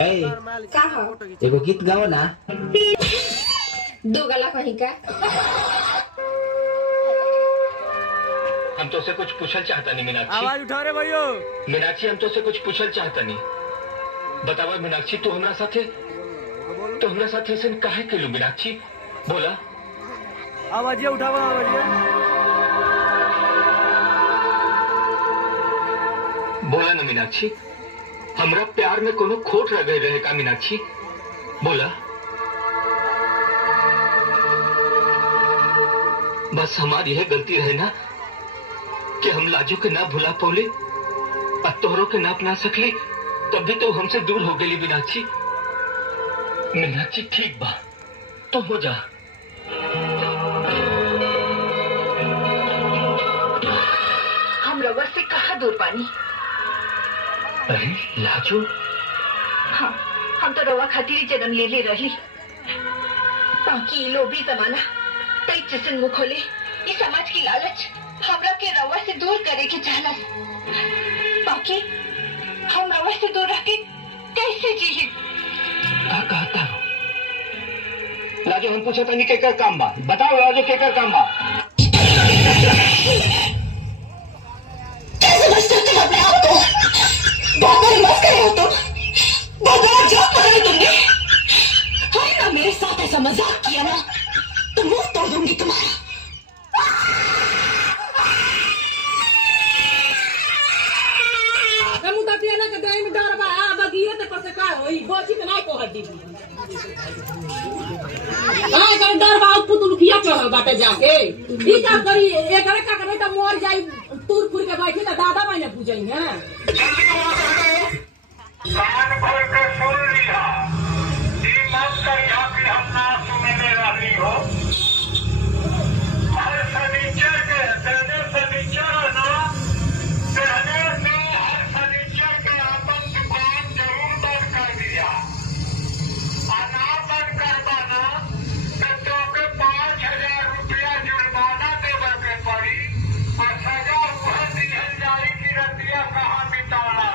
का हो? एगो गीत गाओ ना। दो गला कहीं का। हम तो से कुछ पूछल चाहता नहीं मीनाक्षी। आवाज उठा रे भाइयों। मीनाक्षी हम तो से कुछ पूछल चाहता नहीं। बतावा मीनाक्षी तू हमरा साथे ऐसे काहे केलू मीनाक्षी बोला। आवाजिया उठावा आवाजिया। बोला ना मीनाक्षी हमरा प्यार में कोनो खोट रह गई रहे का मीनाक्षी बोला। बस हमारी यह गलती रहे ना कि हम लाजू के ना भुला पौले और तोहरों के ना अपना सकले तभी तो हमसे दूर हो गई मीनाक्षी। मीनाक्षी ठीक बा तो हो जा। हम रवा से कहाँ दूर पानी। अरे लाजू हाँ हम तो रवा खातिर ही जन्म ले रही। बाकी लोभी जमाना कई जिसन मुख खोले ये समाज की लालच हमरा के रवा से दूर करे के चाहला। बाकी हम रवा से दूर रह के कैसे जी। का कहता हो लाजू हम पूछा तनी केकर काम बा बताओ लाजू केकर काम बा। कैसे समझते तुम अपने आप को? बहुत बड़ी मस्करी हो तुम। बहुत बड़ा जोक पकड़ा तुमने। अरे ना मेरे साथ ऐसा मजाक किया ना तो मुंह तोड़ दूंगी तुम्हारा। डर बात पुतुलखिया चढ़ल बाटे जाके ई का करी एकरे का करे त मोर जाई टूर फुर के बैठे त दादा मायने पूजई हैं। कान खोल के सुन लिया ई मत करिया कि हम ना सुनने वाली हो। हर फर्नीचर के तेरे फर्नीचर ना पहले से हर फर्नीचर के आपन दुकान जरूर बंद कर दिया। ना बंद करवाना तो के 5,000 रुपया जुर्माना देवे के पड़ी और सजा वह दिहल जाई कि रतिया कहाँ बिताना।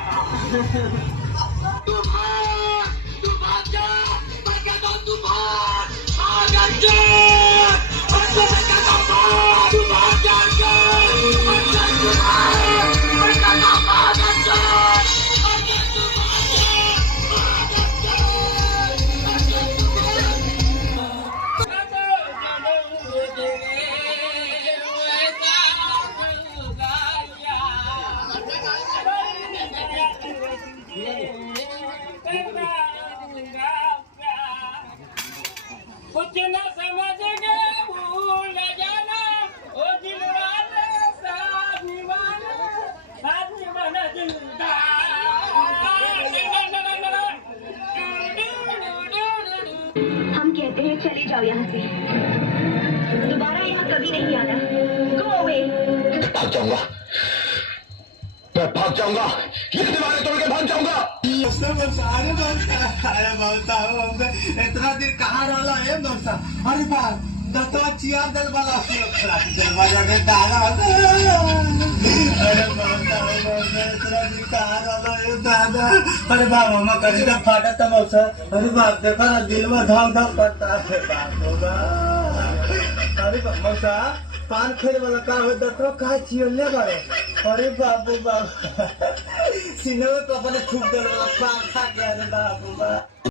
कुछ न समझोगे भूल जाना ओ दिल वाले साथी बना हम कहते हैं चले जाओ यहाँ से। दोबारा यहाँ कभी नहीं आना। Go away। भाग जाऊंगा मैं भाग जाऊंगा ये दीवारें तोड़ के भाग जाऊंगा। अरे मौसा इतना देर कहाँ रहा है मौसा। अरे बाप दत्ता चिया दल वाला दरवाजा के डाला। अरे मौसा इतना देर कहाँ रहा है दादा। अरे बाप मामा कभी तक फाटा था मौसा। अरे बाप देखा ना दिल में धाव धाव करता है बाप होगा। अरे मौसा पान खेल वाला का हो दत्ता कहाँ चियोले बारे। अरे बाबू बाप सीने में तो अपने खूब दल वाला पान खा गया। अरे बाबू बाप